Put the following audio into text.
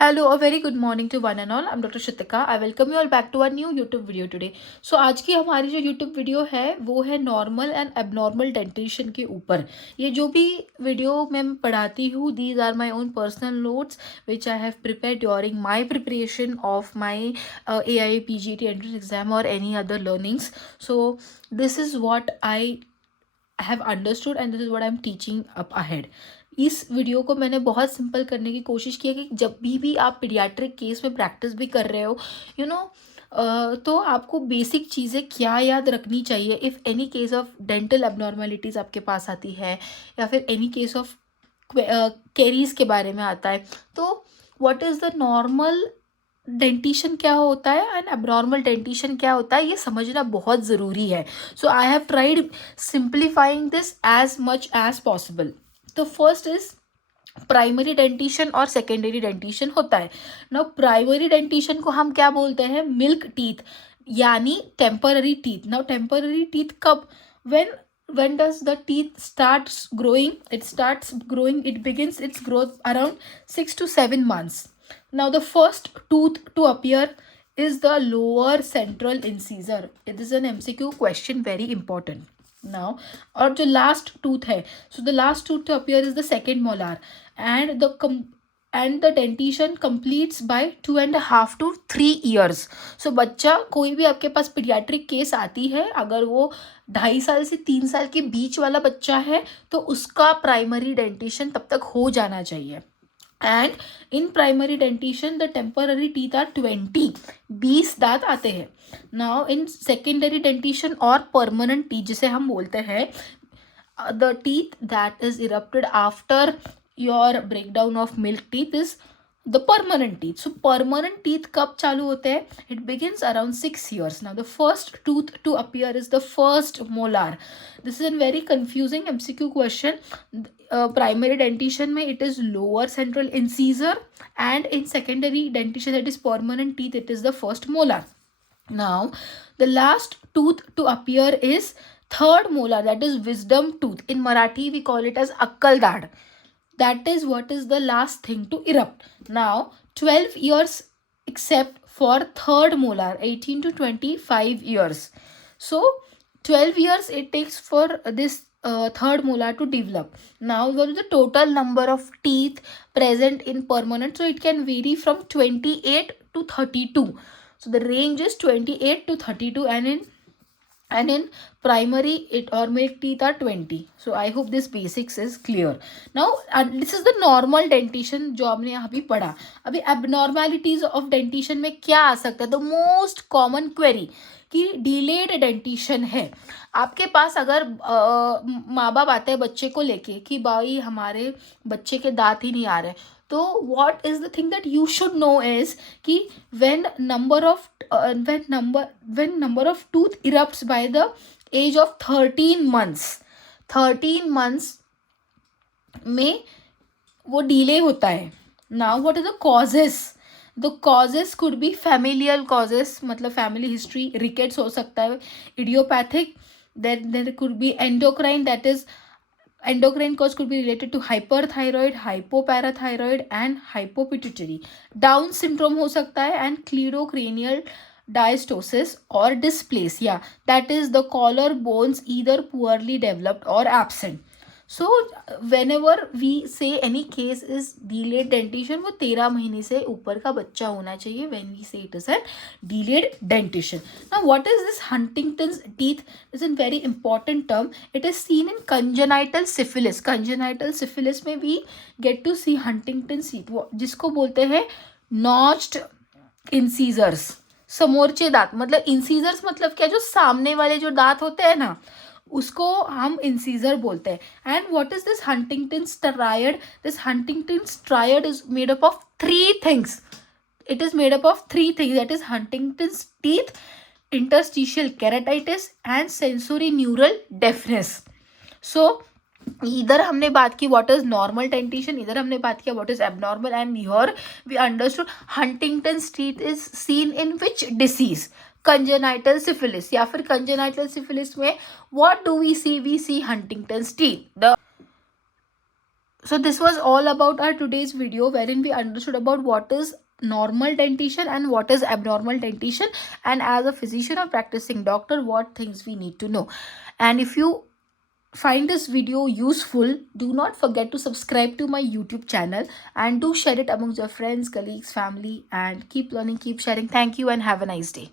Hello uh very good morning to one and all. I am doctor Shrutika. I welcome you all back to our new YouTube video today. So आज की हमारी जो YouTube video है वो है normal and abnormal dentition के ऊपर। ये जो भी वीडियो मैं पढ़ाती हूँ, these are my own personal notes which I have prepare during my preparation of my AIPGT entrance exam और any other learnings. So this is what I have understood and this is what I am teaching up ahead. इस video को मैंने बहुत सिंपल करने की कोशिश की है कि जब भी आप पीडियाट्रिक केस में प्रैक्टिस भी कर रहे हो, यू नो, तो आपको बेसिक चीज़ें क्या याद रखनी चाहिए if any case of dental abnormalities आपके पास आती है, या फिर एनी केस ऑफ कैरीज के बारे में आता है. तो what is the normal dentition क्या होता है एंड एबनॉर्मल डेंटिशन क्या होता है, ये समझना बहुत ज़रूरी है. So I have tried simplifying this as much as possible. तो फर्स्ट इज प्राइमरी डेंटिशन और सेकेंडरी डेंटिशन होता है. नाउ प्राइमरी डेंटिशन को हम क्या बोलते हैं? मिल्क टीथ, यानी temporary teeth. Now temporary teeth कब? when does the teeth starts growing? It begins its growth around 6 to 7 months. Now the first tooth to appear is the lower central incisor. It is an MCQ question, very important. Now, और जो last tooth है, so the last tooth to appear is the second molar, and the dentition completes by 2.5 to 3 years. So बच्चा, कोई भी आपके पास paediatric case आती है, अगर वो 2.5 साल से 3 साल के बीच वाला बच्चा है तो उसका प्राइमरी डेंटिशन तब तक हो जाना चाहिए. And in primary dentition the temporary teeth are 20 दांत आते हैं. नाउ इन सेकेंडरी डेंटिशन और परमानेंट टीथ जिसे हम बोलते हैं, the teeth that is erupted after your breakdown of milk teeth is the permanent teeth. So permanent teeth कब चालू होते हैं? It begins around 6 years. Now the first tooth to appear is the first molar. This is an very confusing MCQ question. Primary dentition में it is lower central incisor, and in secondary dentition that is permanent teeth it is the first molar. Now, the last tooth to appear is third molar, that is wisdom tooth. In Marathi, we call it as Akkal Dad. That is what is the last thing to erupt. Now, 12 years except for third molar, 18 to 25 years. So, 12 years it takes for this third molar to develop. Now, what is the total number of teeth present in permanent? So, it can vary from 28 to 32. So the range is 28 to 32, and in primary it or milk teeth are 20. So I hope this basics is clear. Now this is the normal dentition जो हमने अभी पढ़ा. अभी abnormalities of dentition में क्या आ सकता है? The most common query कि डिलेड डेंटिशन है. आपके पास अगर माँ बाप आते हैं बच्चे को लेके कि भाई हमारे बच्चे के दांत ही नहीं आ रहे, तो what is the thing that you should know is कि when number of tooth erupts by the age of 13 months में वो डिले होता है. Now what is the causes? The causes could be familial causes, मतलब family history, rickets हो सकता है, idiopathic, then there could be endocrine, that is endocrine cause could be related to hyperthyroid, hypoparathyroid and hypopituitary. Down syndrome हो सकता है, and cleidocranial diastosis or dysplasia, that is the collar bones either poorly developed or absent. So whenever we say any case is delayed dentition, वो 13 महीने से ऊपर का बच्चा होना चाहिए when we say it is a delayed dentition. Now what is this Huntington's teeth? Is a very important term. It is seen in congenital syphilis. Congenital syphilis में we get to see Huntington's teeth, जिसको बोलते हैं notched incisors, समोरचे दांत. मतलब इंसीजर्स मतलब क्या? जो सामने वाले जो दांत होते हैं ना, उसको हम इंसीजर बोलते हैं. And what is this Huntington's triad? This Huntington's triad is made up of 3 things. It is made up of 3 things, that is Huntington's teeth, interstitial keratitis and sensory neural deafness. So इधर हमने बात की what is normal dentition, इधर हमने बात किया what is abnormal, and here we understood Huntington's teeth is seen in which disease? Congenital syphilis. या फिर कंजेनाइटल सिफिलिस में what do we see? We see Huntington's teeth. The So this was all about our today's video, wherein we understood about what is normal dentition and what is abnormal dentition, and as a physician or practicing doctor, what things we need to know. And if you find this video useful, do not forget to subscribe to my YouTube channel and do share it amongst your friends, colleagues, family, and keep learning, keep sharing. Thank you and have a nice day.